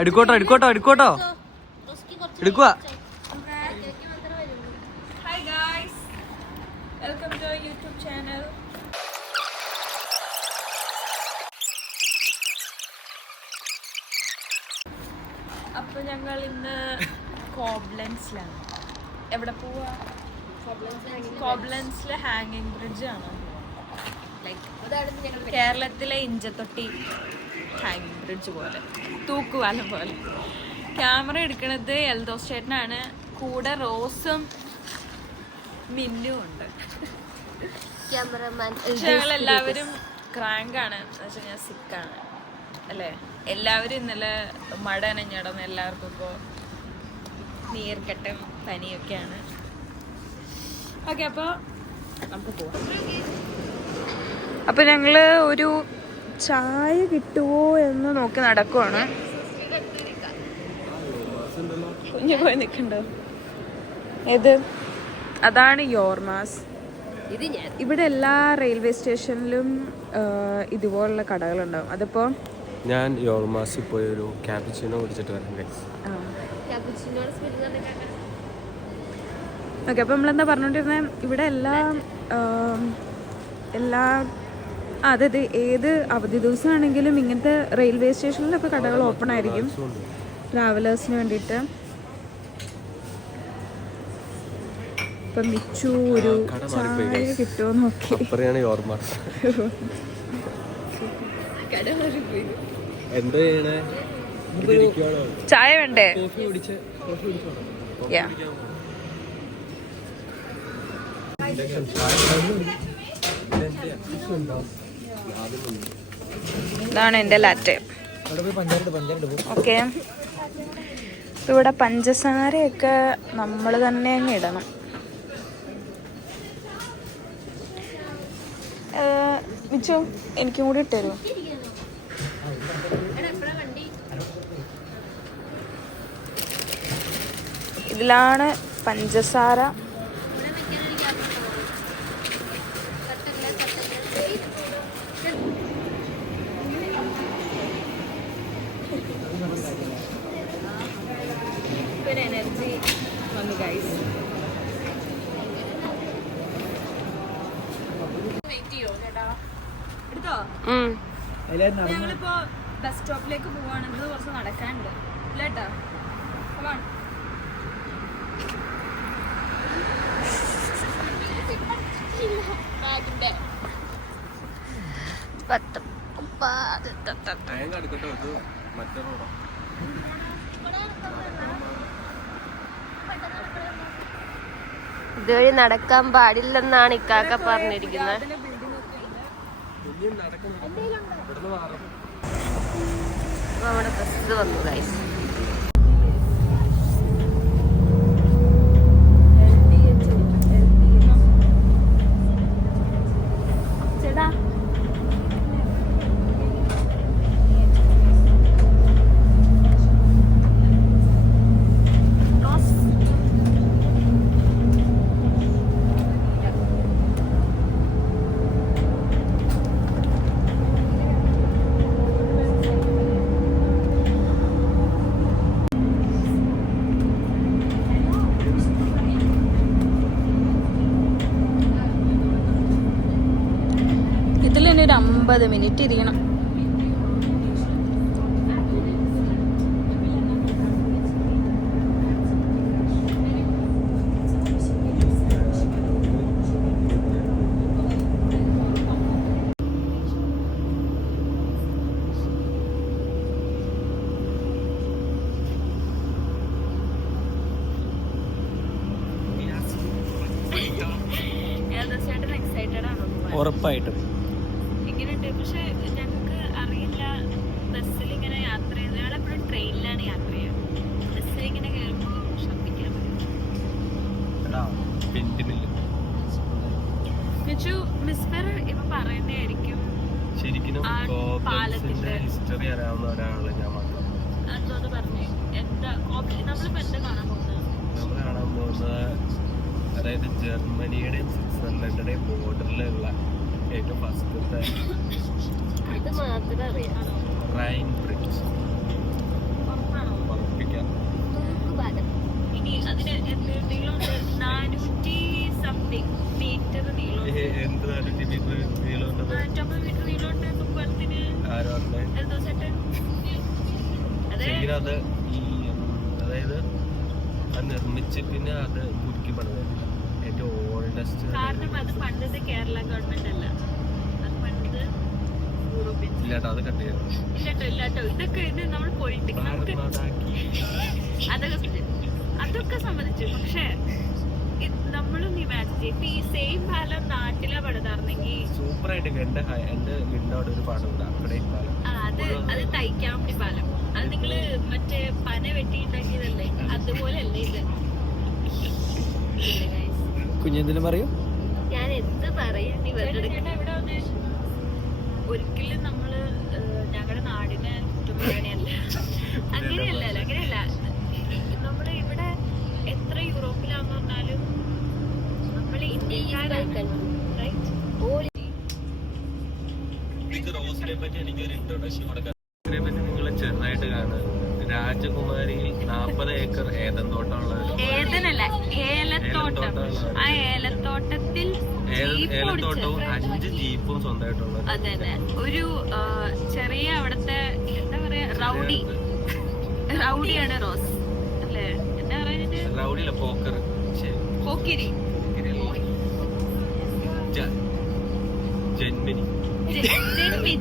എടുക്കോട്ടോ എടുക്കോട്ടോ എടുക്കോട്ടോ എടുക്കുക. Hi guys, welcome to our YouTube channel. അപ്പോൾ ഞങ്ങൾ ഇന്ന് കോബ്ലൻസിലാണ്. എവിടെ പോവാ? കോബ്ലൻസിലെ ഹാങ്ങിങ് ബ്രിഡ്ജ് ആണ്. ലൈക്ക് കേരളത്തിലെ ഇഞ്ചത്തൊട്ടി ഹാങ്ങിങ് ബ്രിഡ്ജ് പോലെ, തൂക്കുപാലം പോലെ. ക്യാമറ എടുക്കുന്നത് എൽദോസ് ചേട്ടനാണ്. കൂടെ റോസും മിന്നും ഉണ്ട്. ഞങ്ങളെല്ലാവരും ക്രാങ്കാണ് എന്ന് വെച്ചാൽ ഞാൻ സിക്കാണ് അല്ലേ. എല്ലാവരും ഇന്നലെ മഴ നനഞ്ഞിടന്ന് എല്ലാവർക്കും ഇപ്പോൾ നീർക്കെട്ടും പനിയൊക്കെയാണ്. ഓക്കെ, അപ്പോൾ നമുക്ക് പോവാം. അപ്പോൾ ഞങ്ങൾ ഒരു ചായ കിട്ടുമോ എന്ന് നോക്കി നടക്കുവാണ്. കുഞ്ഞു പോയി നിൽക്കണ്ടോ? ഏത്? അതാണ് യോർമാസ്. ഇവിടെ എല്ലാ റെയിൽവേ സ്റ്റേഷനിലും ഇതുപോലുള്ള കടകളുണ്ടാവും. അതിപ്പോൾ ഞാൻ യോർമാസിൽ പോയി ഒരു ക്യാപിച്ചിനോ കുടിച്ചിട്ട് വരാം ഗൈസ്. ഓക്കെ, അപ്പോൾ നമ്മളെന്താ പറഞ്ഞുകൊണ്ടിരുന്നത്? ഇവിടെ അതായത് ഏത് അവധി ദിവസമാണെങ്കിലും ഇങ്ങനത്തെ റെയിൽവേ സ്റ്റേഷനിലൊക്കെ കടകൾ ഓപ്പൺ ആയിരിക്കും ട്രാവലേഴ്സിന് വേണ്ടിയിട്ട്. ഇപ്പം മിച്ചു ഒരു ചായ കിട്ടുമോ നോക്കി. ചായ വേണ്ടേ? ഇതാണ് എൻ്റെ ലാറ്റെ. ഓക്കെ, ഇവിടെ പഞ്ചസാരയൊക്കെ നമ്മൾ തന്നെ അങ്ങ് ഇടണം. മിച്ചു എനിക്കും കൂടി ഇട്ടുതരുമോ? ഇതിലാണ് പഞ്ചസാര. എനർജി വന്നു ഗൈസ്. ഞങ്ങളിപ്പോ ബസ് സ്റ്റോപ്പിലേക്ക് പോവാണെങ്കിൽ കുറച്ച് നടക്കാനുണ്ട് ഇല്ലേട്ടാ. ഇതുവഴി നടക്കാൻ പാടില്ലെന്നാണ് ഇക്കാക്ക പറഞ്ഞിരിക്കുന്നത്. നമ്മുടെ ബസ് വന്നു ഗൈസ്. ഇതിൽ ഒരു 50 മിനിറ്റ് ഇരിക്കണം. ഉറപ്പായിട്ടും ഇങ്ങനെയുണ്ട്. പക്ഷെ ഞങ്ങൾക്ക് അറിയില്ല ബസ്സിൽ ഇങ്ങനെ യാത്ര ചെയ്യുന്നത്. ഞങ്ങളെപ്പോഴും ട്രെയിനിലാണ് യാത്ര ചെയ്യുക. ബസ്സിൽ ഇങ്ങനെ കയറുമ്പോൾ ശ്രദ്ധിക്കാൻ മിസ്ഫർ ഇപ്പൊ പറയുന്നതായിരിക്കും. ശരിക്കും ഹിസ്റ്ററി അറിയാവുന്ന ഒരാള് ഞാൻ മാത്രം. എന്തോന്ന് പറഞ്ഞേ? എന്താ നമ്മളിപ്പോ എന്താ കാണാൻ പോകുന്നത്? നമ്മൾ കാണാൻ പോകുന്നത് അതായത് ജർമ്മനിയുടെയും സ്വിറ്റ്സർലൻഡിന്റെയും ബോർഡറിലുള്ള ഏറ്റവും ഫസ്റ്റത്തെ റൈൻ ബ്രിഡ്ജ്. അത് ഈ അതായത് അത് നിർമ്മിച്ച് പിന്നെ അത് പുതുക്കി പണിത് ഏറ്റവും ഓൾഡസ്റ്റ്. കാരണം അത് പണ്ടത്തെ കേരള ഗവൺമെന്റ് അല്ല, അത് പണ്ടത് യൂറോപ്യൻസ്. ഇല്ലാട്ടോ അത് കട്ട് ചെയ്യാം. ഇല്ലാട്ടോ ഇതൊക്കെ നമ്മൾ പൊളിറ്റിക്സ് അതൊക്കെ സമ്മതിച്ചു. പക്ഷെ നമ്മളൊന്നും ഇമാജിൻ ചെയ്യും ഈ സെയിം പാലം നാട്ടിലെ പണിതാർന്നെങ്കിൽ സൂപ്പറായിട്ട്. എന്റെ വീടിനോട് ഒരു പാടുണ്ട് അക്കടയും പാലം. അത് തൈക്കാമ്പടി പാലം. അത് നിങ്ങള് മറ്റേ പന വെട്ടിയിട്ടുണ്ടാക്കിയതല്ലേ, അതുപോലെയല്ലേ ഇത്. കുഞ്ഞെന്തിനും പറയൂ, ഞാൻ എന്ത് പറയണ്ടി ഒരിക്കലും നമ്മള് ഞങ്ങളുടെ നാടിനെ കുറ്റപ്പെടുകയല്ല. അങ്ങനെയല്ല. നമ്മള് ഇവിടെ എത്ര യൂറോപ്പിലാന്ന് പറഞ്ഞാലും നമ്മള് ഇന്ത്യക്കാരാണ്. റോസിനെ പറ്റി എനിക്കൊരു ഇൻട്രൊഡക്ഷൻ കൊടുക്കാം. ഇതിനെ പറ്റി നിങ്ങൾ ചെറുതായിട്ട് കാണുക. രാജകുമാരിയിൽ 40 ഏക്കർ ഏതൻ തോട്ടമുള്ള ഏലത്തോട്ടം. ആ ഏലത്തോട്ടത്തിൽ ഏലത്തോട്ടവും 5 ജീപ്പും സ്വന്തമായിട്ടുള്ള. അതെ ഒരു ചെറിയ അവിടത്തെ എന്താ പറയാ റൗഡിയാണ് റോസ് അല്ലേ? എന്താ പറയുന്നത്? റൗഡിയല്ല, പോക്കർ. പോക്കിരി.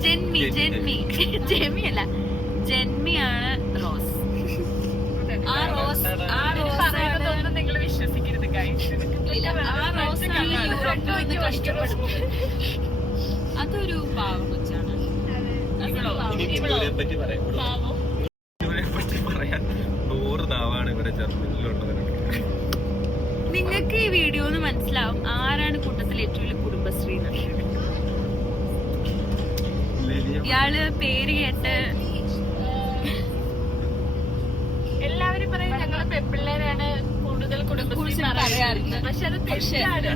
ജന്മിയല്ല, ജന്മിയാണ് റോസ്. ആ റോസ് നിങ്ങൾ വിശ്വസിക്കരുത്. കഷ്ടപ്പെടുന്നത് അതൊരു പാവം കൊച്ചാണ്. പറ്റി പറയാൻ 100 നാവാണ് ഇവിടെ ജർമ്മനിയിലുള്ളവരൊക്കെ. നിങ്ങൾക്ക് ഈ വീഡിയോ ഒന്ന് മനസ്സിലാവും ആരാണ് കൂട്ടത്തിൽ ഏറ്റവും വലിയ കുടുംബശ്രീ. ഇയാള് പേര് കേട്ട് എല്ലാവരും പറയും ഞങ്ങള് പെൺപിള്ളേരാണ് കൂടുതൽ കുടുംബശ്രീ പറയാറുണ്ട്. പക്ഷെ അത് തെറ്റാണ്.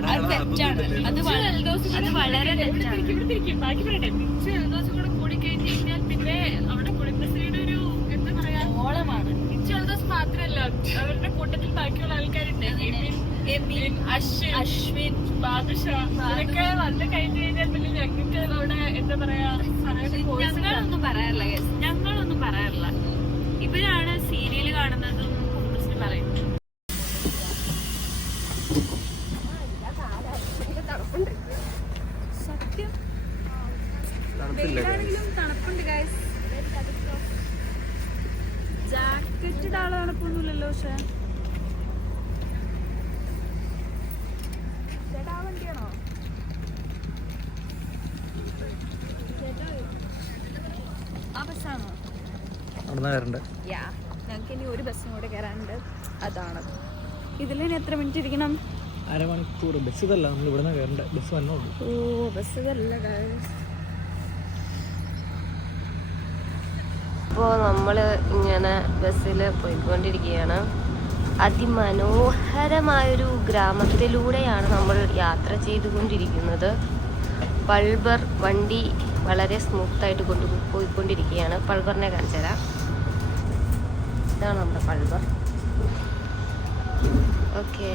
അത് വളരെ തെറ്റാണ്. ബാക്കി പറയട്ടെ, മിച്ച ദിവസം കൂടെ കൂടി കഴിഞ്ഞ് കഴിഞ്ഞാൽ പിന്നെ അവിടെ കുടുംബശ്രീയുടെ ഒരു എന്താ പറയാ ഓളമാണ്. മിച്ച ദിവസം മാത്രമല്ല, അവരുടെ കൂട്ടത്തിൽ ബാക്കിയുള്ള ആൾക്കാരുണ്ട്. അശ്വിൻ, ബാദുഷ, അതൊക്കെ വന്ന് കഴിഞ്ഞ് കഴിഞ്ഞാൽ പിന്നെ ഞങ്ങൾക്ക് അവിടെ എന്താ പറയാ ഞങ്ങളൊന്നും പറയാറില്ല. ഇവരാണ് സീരിയല് കാണുന്നതും കുടുംബശ്രീ പറയുന്നത്. സത്യം വെയിലാണെങ്കിലും തണുപ്പുണ്ട് ഗൈസ്. ജാക്കറ്റ് ഇടാളെ തണുപ്പൊന്നുമില്ലല്ലോ. പക്ഷെ ചേട്ടാ വണ്ടിയാണോ? ആ ബസ്സാണോ? ഞങ്ങൾക്ക് ഇനി ഒരു ബസ്സും കൂടെ കയറാനുണ്ട്. അതാണ്. ഇതിൽ എത്ര മിനിറ്റ് ഇരിക്കണം? അരമണിക്കൂർ. ബസ് ഇതല്ല, നമ്മൾ ഇവിടെ നിന്ന് കയറേണ്ട. ബസ് വന്നോളൂ. ഓ ബസ് ഇതല്ല. ഇപ്പോൾ നമ്മൾ ഇങ്ങനെ ബസ്സിൽ പോയിക്കൊണ്ടിരിക്കുകയാണ്. അതിമനോഹരമായൊരു ഗ്രാമത്തിലൂടെയാണ് നമ്മൾ യാത്ര ചെയ്തുകൊണ്ടിരിക്കുന്നത്. പൾബർ വണ്ടി വളരെ സ്മൂത്തായിട്ട് പോയിക്കൊണ്ടിരിക്കുകയാണ്. പൾബറിനെ കാണിച്ചു തരാം. ഇതാണ് നമ്മുടെ പൾബർ. ഓക്കെ,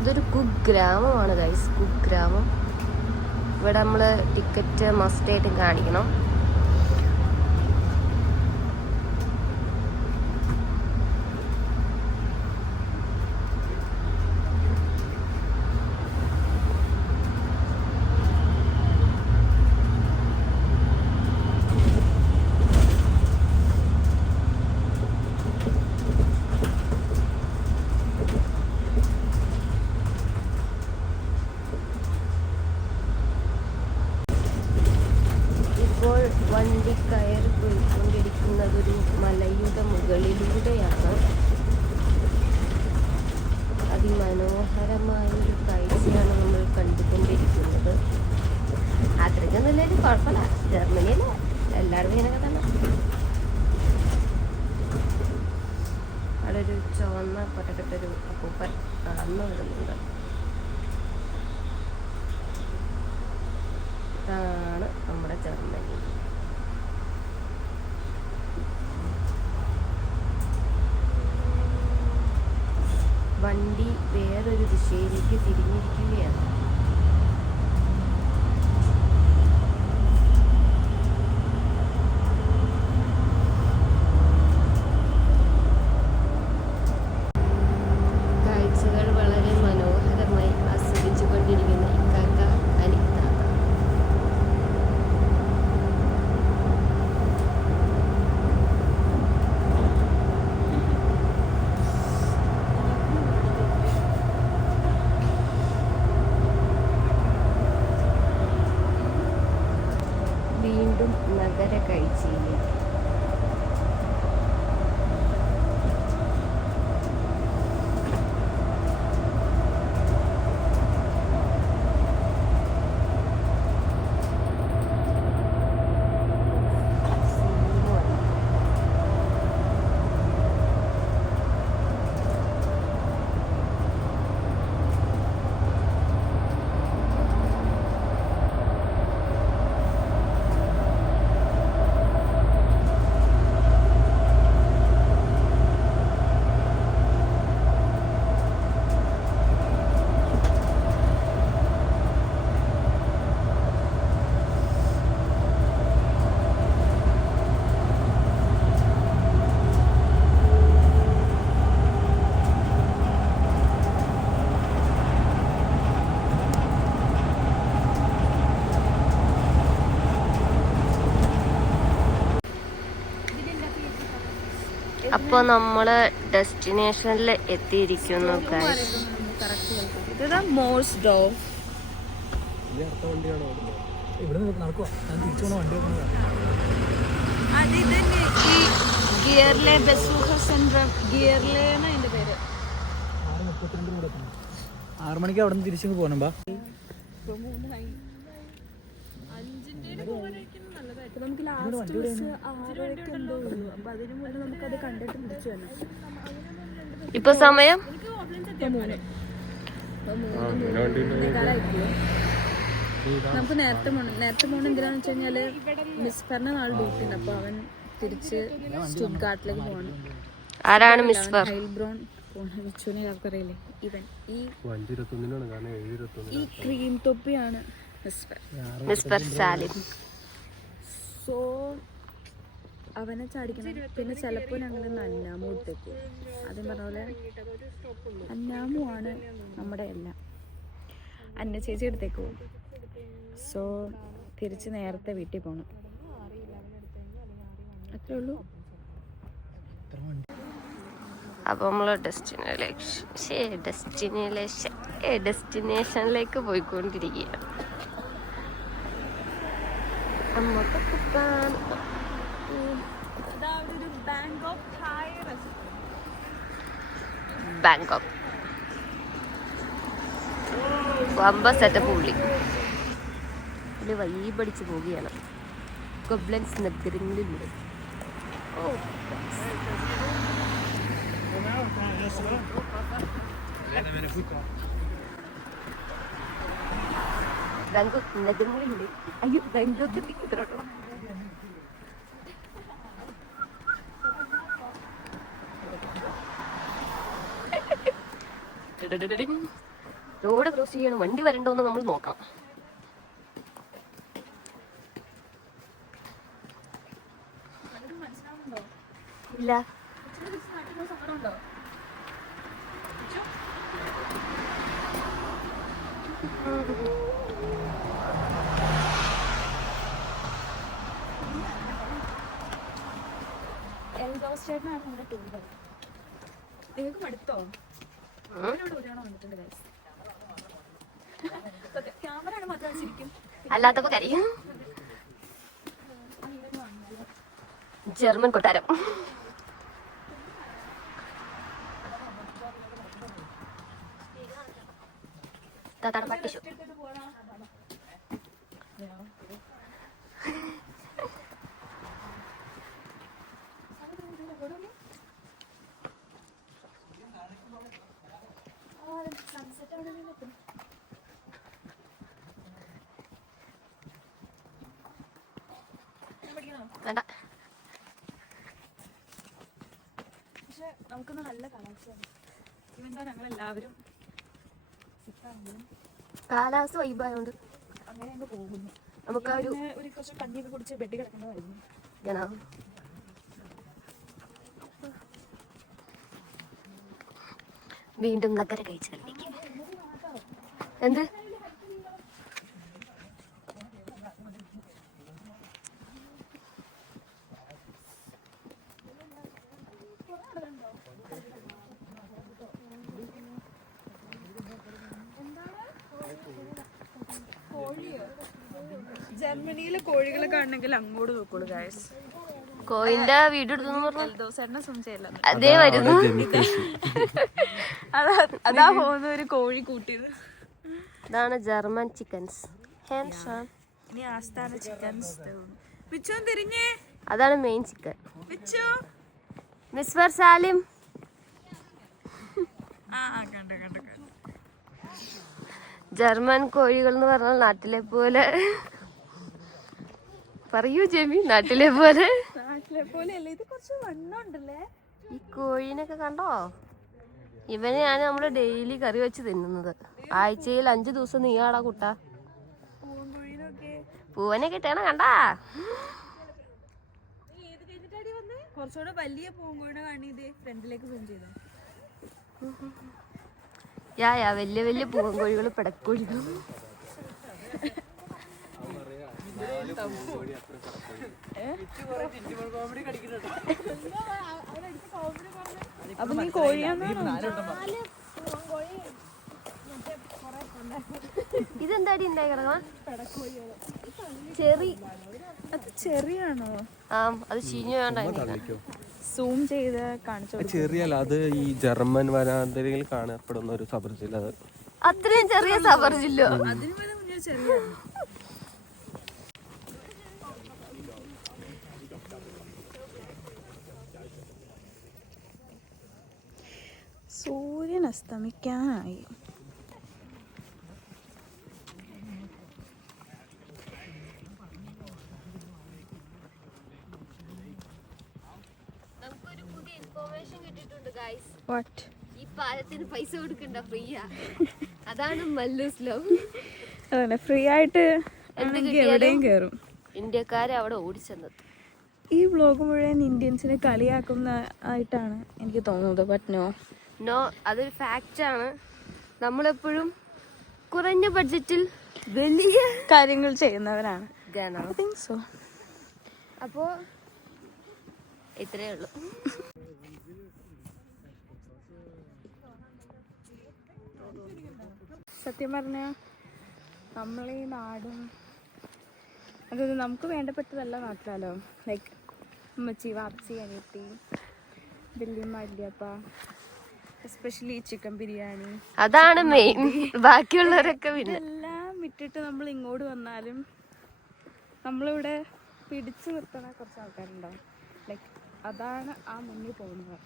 ഇതൊരു കുഗ്രാമമാണ് ഗൈസ്, കുഗ്രാമം. ഇവിടെ നമ്മൾ ടിക്കറ്റ് മസ്റ്റായിട്ട് കാണിക്കണം. വണ്ടി കയറി പോയിക്കൊണ്ടിരിക്കുന്നതൊരു മലയുടെ മുകളിലൂടെയാണ്. അതിമനോഹരമായൊരു കാഴ്ചയാണ് നമ്മൾ കണ്ടുകൊണ്ടിരിക്കുന്നത്. അത്രയ്ക്ക് നല്ലൊരു കുഴപ്പമില്ല. ജർമ്മനിയിലെ എല്ലായിടത്തും ഇങ്ങനെയൊക്കെ തന്നെ. അവിടെ ഒരു ചുവന്ന പൊട്ടക്കെട്ടൊരു അപ്പൂപ്പൻ നടന്നു വരുന്നുണ്ട്. ഇതാണ് നമ്മുടെ ജർമ്മനി. നഗര കാഴ്ചയിലേക്ക്. അപ്പോൾ നമ്മൾ ഡെസ്റ്റിനേഷനിൽ എത്തിയിരിക്കുന്നു ഗൈസ്. മോഴ്സ് ഡോ ഈ അടുത്ത വണ്ടിയാണോ ഓടുന്നത്? ഇവിടെ നടക്കുക. ഞാൻ തിരിച്ചു പോണ വണ്ടി അത് ഇതന്നെ ഈ ഗിയർലെ ബസൂഹ സെൻട്രൽ ഗിയർലെ ആണ് അതിന്റെ പേര്. 6:32 കൂടെ എത്തണം. 6 മണിക്ക് അവിടെ നിന്ന് തിരിച്ചു പോകണം. ബാ നമുക്ക് ലാസ്റ്റ് ബസ് 6:00 എന്തോ ഉള്ളൂ. അപ്പൊ അതിന് മുന്നേ നമുക്കത് കണ്ടിട്ട് തിരിച്ചു വരണം. ഇപ്പൊ സമയം നമുക്ക് നേരത്തെ പോകണം. എന്തിനാന്ന് വെച്ച് കഴിഞ്ഞാല് മിസ്ഫറിന്റെ നാളെ ഡ്യൂട്ടി ഉണ്ട്. അപ്പൊ അവൻ തിരിച്ച് സ്റ്റുട്ട്ഗാർട്ടിലേക്ക് പോകണം. ആരാണ് മിസ്ഫർ? ഹൈൽബ്രോൺ വിച്ചുവിനെ ആർക്കറിയില്ലേ? ഇവൻ ഈ ക്രീം തൊപ്പിയാണ് മിസ്ഫർ സാലിം. സോ അവനെ ചാടിക്കണം. പിന്നെ ചിലപ്പോൾ ഞങ്ങൾ അന്നാമു ഇട്ടേക്കും. ആദ്യം പറഞ്ഞ പോലെ അന്നാമു ആണ് നമ്മുടെ എല്ലാം. അന്ന ചേച്ചി എടുത്തേക്ക് പോകും. സോ തിരിച്ച് നേരത്തെ വീട്ടിൽ പോകണം. അത്രേ ഉള്ളൂ. അപ്പോൾ നമ്മൾ ഡെസ്റ്റിനേഷനിലേക്ക് പോയിക്കൊണ്ടിരിക്കുകയാണ്. ബാങ്കോക്ക് വമ്പ സെറ്റപ്പ് പുള്ളി വൈബടിച്ച് പോവുകയാണ്. ഗോബ്ലൻസ് നഗരങ്ങളിലൂടെ. ബാങ്കോക്ക് നഗരങ്ങളിലൂടെ. അയ്യോ ബാങ്കോക്ക് എത്തിക്കട്ടോ. റോഡ് ക്രോസ് ചെയ്യണം. വണ്ടി വരണ്ടോന്ന് നമ്മൾ നോക്കാം. ഇല്ല നിങ്ങൾക്ക് മടുത്തോ? ക്യാമറ മാത്രം ശരിക്കും അല്ലാത്തപ്പോ കാര്യം. ജർമ്മൻ കൊട്ടാരം. താത്താടെ പട്ടിഷു. വേണ്ട. പക്ഷെ നമുക്കൊന്ന് നല്ല കാലാവസ്ഥയാണ്. ഇവന്താ ഞങ്ങളെല്ലാവരും കാലാവസ്ഥ വൈബായോണ്ട് അങ്ങനെ അങ്ങ് പോകുന്നു. നമുക്ക് ഒരു കുറച്ച് കഞ്ഞിയൊക്കെ കുടിച്ച് ബെഡ് കിടക്കേണ്ടതായിരുന്നു. വീണ്ടും നഗര കഴിച്ചിലേക്ക്. എന്ത് ജർമ്മനിയിലെ കോഴികളെ കാണണമെങ്കിൽ അങ്ങോട്ട് നോക്കുള്ളൂ ഗായ്സ്. കോയിന്റെ വീഡിയോ എടുത്തു ദിവസം സൂം ചെയ്യല്ല. അതേ വരുന്നു. അതാ പോകുന്ന ഒരു കോഴി കൂട്ടിയത്. ഇതാണ് ജർമ്മൻ ചിക്കൻസ്. ഇനി ആസ്ഥാന ചിക്കൻസ്. വിച്ചോ തിരിഞ്ഞേ. അതാണ് മെയിൻ ചിക്കൻ. വിച്ചോ മിസ്ഫർ സാലിം. ജർമ്മൻ കോഴികൾ എന്ന് പറഞ്ഞാൽ നാട്ടിലെ പോലെ പറയൂ ജെമി. നാട്ടിലെ പോലെ ഇത് കുറച്ച് വണ്ണുണ്ടല്ലേ. ഈ കോഴീനൊക്കെ കണ്ടോ? ഇവനെയാണ് നമ്മള് ഡെയിലി കറി വെച്ച് തിന്നുന്നത്. ആഴ്ചയിൽ 5 ദിവസം നീയാടാ കുട്ട. പൂവനെ കിട്ടണ കണ്ടാ. കുറച്ചുകൂടെ വലിയ പൂങ്കോഴിനെ കാണിയതേ ഫ്രണ്ടിലേക്ക് സൂം ചെയ്തോ. യാ വലിയ വലിയ പൂവൻകോഴികൾ പിടക്കോഴികൾ. അപ്പൊ നീ കോഴിയാണോ? ഇതെന്താടി ഉണ്ടായി കിടക്കണം? ചെറി. അത് ചെറിയാണോ? അത് ചീഞ്ഞു വേണ്ട. സൂം ചെയ്ത് കാണിച്ചു. ചെറിയല്ല, അത് ഈ ജർമ്മൻ വനാന്തരയിൽ കാണപ്പെടുന്ന ഒരു സബർജില്ല. അത്രയും ചെറിയ സബർജില്ലോ. അതിന് മുന്നേ ചെറിയാണ്. സൂര്യൻ അസ്തമിക്കാനായി. ഈ പാലത്തിന് പൈസ കൊടുക്കണ്ട, ഫ്രീയാ. അതാണ് മല്ലൂസ് ലവ്. അതന്നെ, ഫ്രീ ആയിട്ട് എവിടെയും കേറും. ഇന്ത്യക്കാരെ അവിടെ ഓടിച്ചെന്നത്. ഈ വ്ലോഗ് മുഴുവൻ ഇന്ത്യൻസിനെ കളിയാക്കുന്ന ആയിട്ടാണ് എനിക്ക് തോന്നുന്നത്. ബട്ട് നോ, അതൊരു ഫാക്റ്റാണ്. നമ്മളെപ്പോഴും കുറഞ്ഞ ബഡ്ജറ്റിൽ വലിയ കാര്യങ്ങൾ ചെയ്യുന്നവരാണ്. അപ്പോ ഇത്രയേ ഉള്ളൂ. സത്യം പറഞ്ഞ നമ്മളീ നാടും അതായത് നമുക്ക് വേണ്ടപ്പെട്ടതല്ല നാട്ടിലാലോ. ലൈക്ക് ഉമ്മച്ചി, വാപ്പച്ചി, അനിയത്തി, വല്യമ്മ, വല്യപ്പ, എസ്പെഷ്യലി ചിക്കൻ ബിരിയാണി, അതാണ് മെയിൻ. ബാക്കിയുള്ളവരൊക്കെ പിന്നെ എല്ലാം വിട്ടിട്ട് നമ്മൾ ഇങ്ങോട്ട് വന്നാലും നമ്മളിവിടെ പിടിച്ചു നിർത്തുന്ന കുറച്ച് ആൾക്കാരുണ്ടാവും. ലൈക്ക് അതാണ് ആ മുന്നിൽ പോകുന്നത്.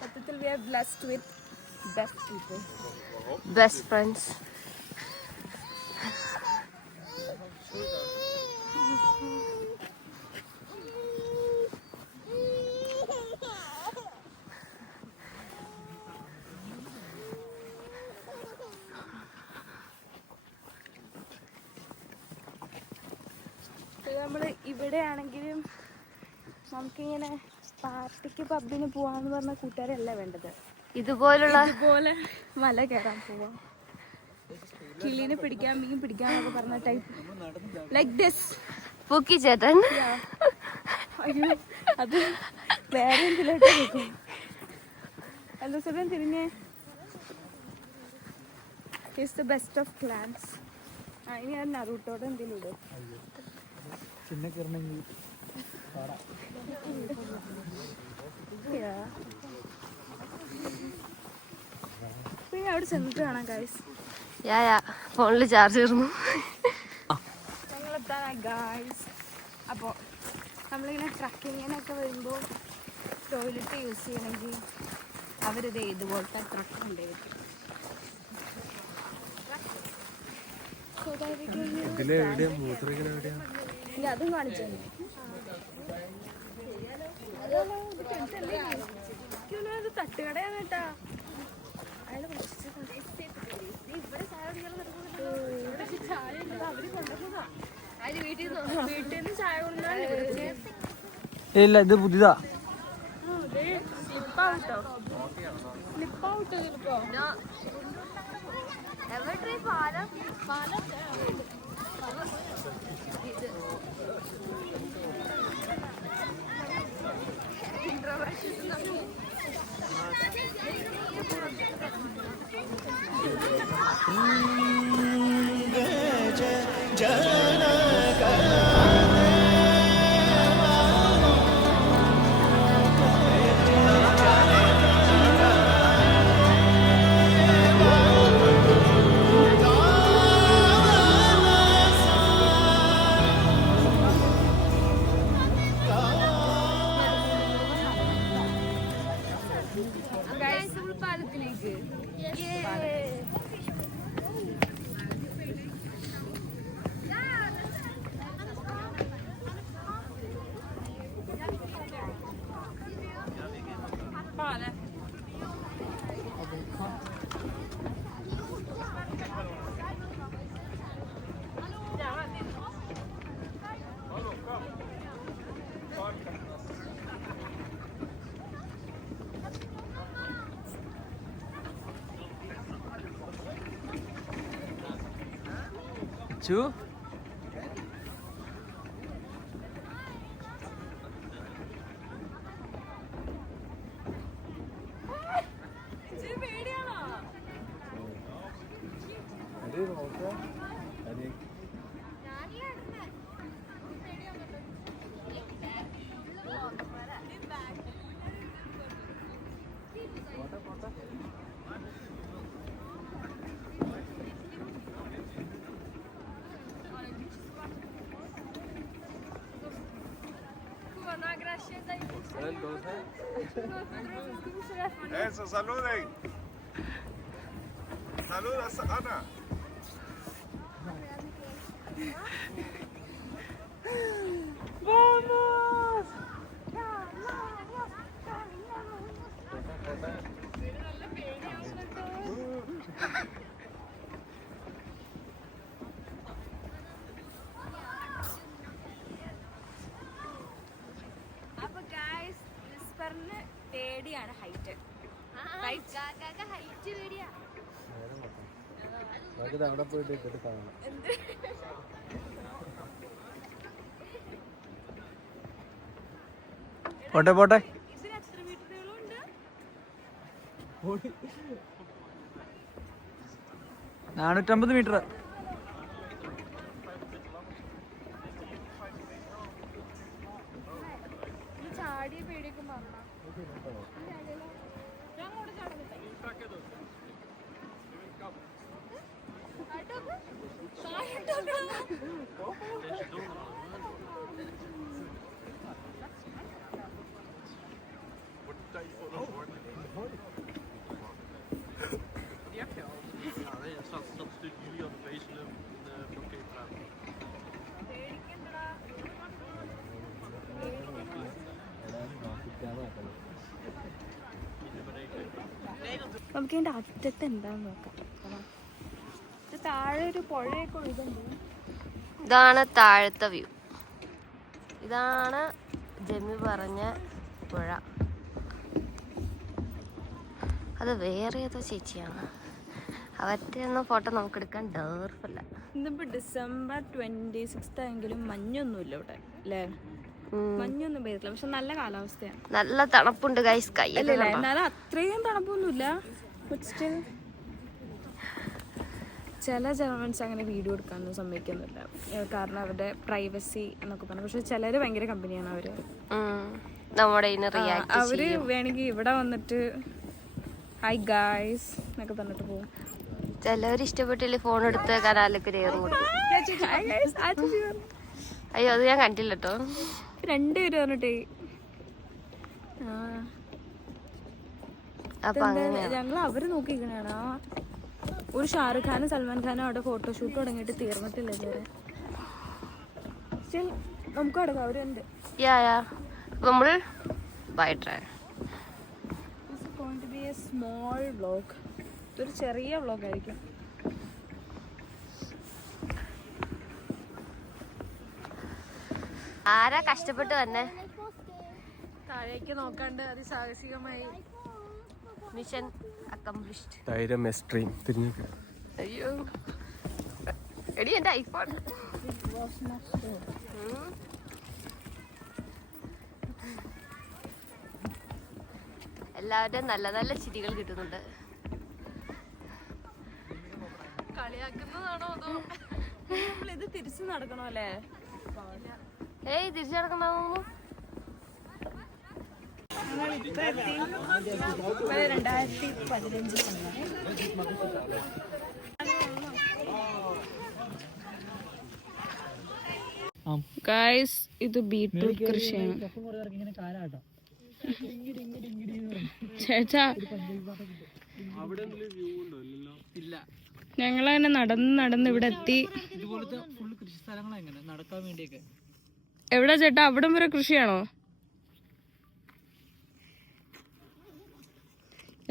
സത്യത്തിൽ we are blessed with best people, best friends. നമ്മൾ ഇവിടെ ആണെങ്കിലും നമുക്കിങ്ങനെ പാർട്ടിക്ക് പബ്ബിന് പോവാന്ന് പറഞ്ഞ കൂട്ടുകാരല്ല വേണ്ടത്. ഇതുപോലെ മല കയറാൻ പോവാം, കിളീനെ പിടിക്കാൻ, മീൻ പിടിക്കാന്നൊക്കെ പറഞ്ഞ ടൈപ്പ്. ലൈക്ക് ദിസ് പൂക്കി ചേട്ടൻ. അയ്യോ, അത് വേറെ എന്തിലോട്ട് കേൾക്കും. ഹലോ സുഖം തിരിഞ്ഞേ. Is the best of clans. അതിന് ഞാൻ നറൂട്ടോടെ എന്തെങ്കിലും ഇടും. പിന്നെ അവിടെ ചെന്നിട്ട് കാണാം ഗൈസ്. ഫോണിൽ ചാർജ് തീർന്നു. ഞങ്ങളെത്താനായി ഗൈസ്. അപ്പോൾ നമ്മളിങ്ങനെ ട്രക്കിങ്ങിനൊക്കെ വരുമ്പോൾ ടോയ്ലറ്റ് യൂസ് ചെയ്യണമെങ്കിൽ അവരിത് ഇതുപോലത്തെ ട്രക്ക് കൊണ്ടുവരും. അതും കാണിച്ചു തട്ടുകടയാണ് കേട്ടാ. വീട്ടിൽ നിന്ന് ചായ കൊണ്ടാണ്. ഇല്ല, ഇത് പുതിയതാ. സ്ലിപ്പാവട്ടോ, സ്ലിപ്പാവട്ടോ ചിലപ്പോ. പാലത്തിലേക്ക് ചു Eso, saluden. Saluda, Ana. Vamos. അപ്പൊ ഗായ്സ് വിസ്പറിന് പേടിയാണ് ഹൈറ്റ് അവിടെ പോയിട്ട് ഇട്ടിട്ട് കാണാം. പോട്ടെ പോട്ടെ. ഇതിന് എത്ര മീറ്ററുകളുണ്ട്? 450 മീറ്റർ. ചാടിയ പേടിയൊക്കെ മറന്നാ നമുക്ക് ഇതിന്റെ അറ്റത്ത് എന്താന്ന് നോക്കാം. താഴെ ഒരു പുഴയൊക്കെ ഒഴുകുന്നുണ്ട്. ഇതാണ് താഴത്തെ വ്യൂ. ഇതാണ് ജെമി പറഞ്ഞ പുഴ. അത് വേറെ ഏതോ ചേച്ചിയാണ്. അവരുടെ ഒന്നും ഫോട്ടോ നമുക്ക് എടുക്കാൻ ഡേർഫല്ല. ഇന്നിപ്പോ December 26 എങ്കിലും മഞ്ഞൊന്നുമില്ല ഇവിടെ അല്ലേ? മഞ്ഞൊന്നും പെയ്തിട്ടില്ല. പക്ഷെ നല്ല കാലാവസ്ഥയാണ്. നല്ല തണുപ്പുണ്ട് ഗൈസ്. കയ്യല്ലേ എന്നാലും അത്രയും തണുപ്പൊന്നുമില്ല. ചില ജർമ്മൻസ് അങ്ങനെ വീഡിയോ എടുക്കാനൊന്നും സമ്മതിക്കുന്നില്ല. കാരണം അവരുടെ പ്രൈവസി എന്നൊക്കെ പറഞ്ഞു. പക്ഷെ ചിലര് ഭയങ്കര കമ്പനിയാണ് അവര്. അവര് വേണമെങ്കിൽ ഇവിടെ വന്നിട്ട് ഹായ് ഗായ്സ് എന്നൊക്കെ പറഞ്ഞിട്ട് പോകും. ചിലവർ ഇഷ്ടപ്പെട്ടില്ല ഫോൺ എടുത്ത് കനാലൊക്കെ കയറും കൊടുക്കും. അയ്യോ അത് ഞാൻ കണ്ടില്ല കേട്ടോ. 2 പേര് പറഞ്ഞിട്ടേ ഞങ്ങൾ അവര് നോക്കിക്കണാണ്. ഒരു ഷാറുഖ് ഖാനും സൽമാൻ ഖാനും അവിടെ ഫോട്ടോഷൂട്ട് തുടങ്ങിയിട്ട് തീർന്നിട്ടില്ല ഇതുവരെ. നമുക്ക് അടക്കാം അവരുണ്ട്. നമ്മൾ ബൈ ട്രൈ. Small vlog. ഇതൊരു ചെറിയ വ്ലോഗായിരിക്കും. ആരാ കഷ്ടപ്പെട്ട് തന്നെ താഴേക്ക് നോക്കാണ്ട് അതിസാഹസികമായി മിഷൻ അക്കംപ്ലിഷ്ഡ്. ധൈര്യം എക്സ്ട്രീം തിരിഞ്ഞു. അയ്യോ എടി എന്റെ ഐഫോൺ. എല്ലാവരുടെയും നല്ല നല്ല ചിരികൾ കിട്ടുന്നുണ്ട്. കളിയാക്കുന്നതാണോ അതോ ഇത് തിരിച്ചു നടക്കണോ അല്ലേ? ഏയ് തിരിച്ചു നടക്കണോ? 2015 ഗൈസ് ഇത് ബീട്രൂട്ട് കൃഷിയാണ്. ഇങ്ങനെ കാലാട്ടോ ചേച്ചാ ഇല്ല. ഞങ്ങളങ്ങനെ നടന്ന് ഇവിടെ എത്തി. ഇതുപോലത്തെ ഫുള്ള് കൃഷി സ്ഥലങ്ങളാ എങ്ങനെ നടക്കാൻ വേണ്ടിയൊക്കെ. എവിടെ ചേട്ടാ? അവിടം വരെ കൃഷിയാണോ?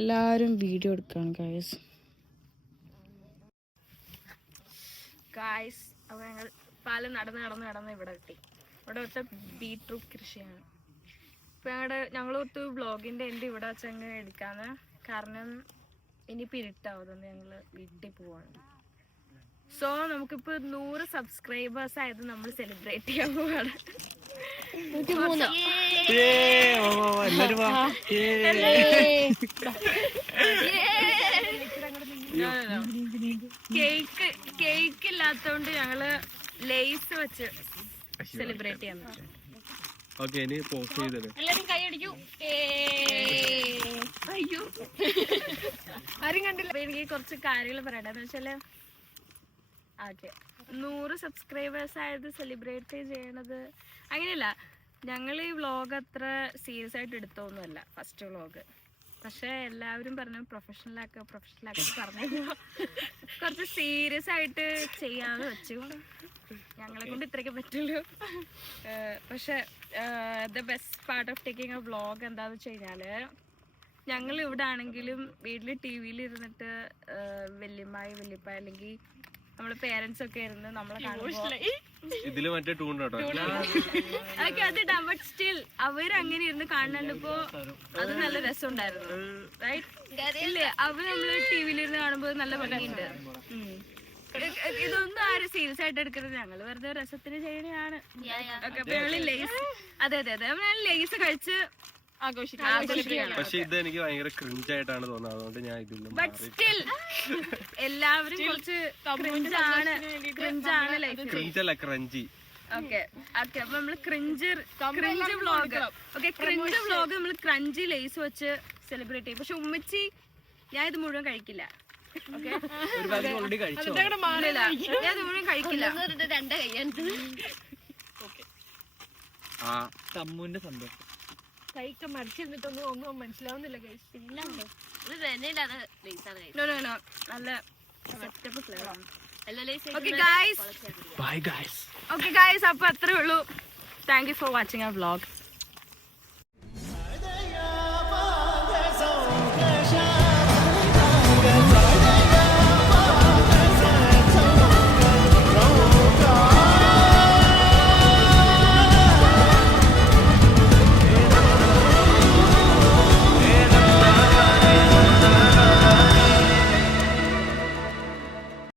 എല്ലാരും വീഡിയോ എടുക്കാണ് ഗായ്സ്. അപ്പൊ ഞങ്ങൾ പാലം നടന്ന് ഇവിടെ എത്തി. ഇവിടെ ഒത്ത ബീട്രൂട്ട് കൃഷിയാണ്. ഇപ്പൊ ഞങ്ങൾ ഒത്ത് വ്ളോഗിന്റെ എന്റെ ഇവിടെ വെച്ചങ്ങ് എടുക്കാന്ന്. കാരണം ഇനി പിരിട്ടാവുന്നത് ഞങ്ങള് വീട്ടിൽ പോവാണ്. സോ നമുക്കിപ്പോ 100 സബ്സ്ക്രൈബേഴ്സ് ആയത് നമ്മൾ സെലിബ്രേറ്റ് ചെയ്യാൻ പോവാണ്. 103. കേക്ക് ഇല്ലാത്തോണ്ട് ഞങ്ങള് ലേസ് വെച്ച് സെലിബ്രേറ്റ് ചെയ്യാൻ പറ്റും. എല്ലാരും കൈ അടിക്കൂ. അയ്യോ ആരും കണ്ടില്ല. അപ്പൊ എനിക്ക് കുറച്ച് കാര്യങ്ങൾ പറയട്ടെ. എന്ന് വെച്ചാല് 100 സബ്സ്ക്രൈബേഴ്സ് ആയത് സെലിബ്രേറ്റ് ചെയ്യണത് അങ്ങനെയല്ല. ഞങ്ങൾ ഈ വ്ളോഗ് അത്ര സീരിയസ് ആയിട്ട് എടുത്തൊന്നുമല്ല ഫസ്റ്റ് വ്ളോഗ്. പക്ഷെ എല്ലാവരും പറഞ്ഞു പ്രൊഫഷണലാക്കി പറഞ്ഞു കുറച്ച് സീരിയസ് ആയിട്ട് ചെയ്യാന്ന് വെച്ചു. ഞങ്ങളെ കൊണ്ട് ഇത്രയൊക്കെ പറ്റുള്ളൂ. പക്ഷെ the best part of taking A vlog എന്താന്ന് വെച്ച് കഴിഞ്ഞാല് ഞങ്ങൾ ഇവിടെ ആണെങ്കിലും വീട്ടില് TV-യിൽ ഇരുന്നിട്ട് വല്യപ്പ അല്ലെങ്കിൽ നമ്മളെ പേരൻസ് ഒക്കെ ഇരുന്ന് നമ്മളെ ഇതില് മറ്റേ ടൂൺ കേട്ടോ. അതൊക്കെ അതിടാം. ബട്ട് സ്റ്റിൽ അവരങ്ങനെ ഇരുന്ന് കാണുന്നുണ്ടപ്പോ അത് നല്ല രസം ഉണ്ടായിരുന്നു. റൈറ്റ് ഇല്ലേ? അവര് നമ്മള് TV-യിൽ ഇരുന്ന് കാണുമ്പോ നല്ല ഭംഗിയുണ്ട്. ഇതൊന്നും ആരും സീരിയസ് ആയിട്ട് എടുക്കരുത്. ഞങ്ങള് വെറുതെ രസത്തിന് ചെയ്യണതാണ്. ഓക്കെ അപ്പൊ ഞങ്ങള് ലേസ് അതെ ലേസ് കഴിച്ച് ആഘോഷിക്കുകയാണ്. പക്ഷെ ഇത് എനിക്ക് ഭയങ്കര ക്രിഞ്ച് ആയിട്ടാണ് തോന്നുന്നത്. അതുകൊണ്ട് ഞാൻ ഇതിൽ ബട്ട് സ്റ്റിൽ എല്ലാവരും കുറച്ച് ക്രിഞ്ചാണ് ലൈഫ്. ക്രിഞ്ചല്ല ക്രഞ്ചി. ഓക്കെ അപ്പൊ നമ്മള് ക്രിഞ്ച് വ്ളോഗ് നമ്മൾ ക്രഞ്ചി ലേസ് വെച്ച് സെലിബ്രേറ്റ് ചെയ്യും. പക്ഷെ ഉമ്മച്ചി ഞാൻ ഇത് മുഴുവൻ കഴിക്കില്ല. ഞാൻ ഇത് മുഴുവൻ കഴിക്കില്ല. തമ്മുവിന്റെ സന്തോഷം കൈക്ക് മരിച്ചിരുന്നിട്ടൊന്നും ഒന്നും മനസ്സിലാവുന്നില്ല. നല്ല സെറ്റപ്പ് ഫ്ലേവറാണ്. ഓക്കെ ഗൈസ് അപ്പൊ അത്രേ ഉള്ളൂ. Thank you for watching our vlog.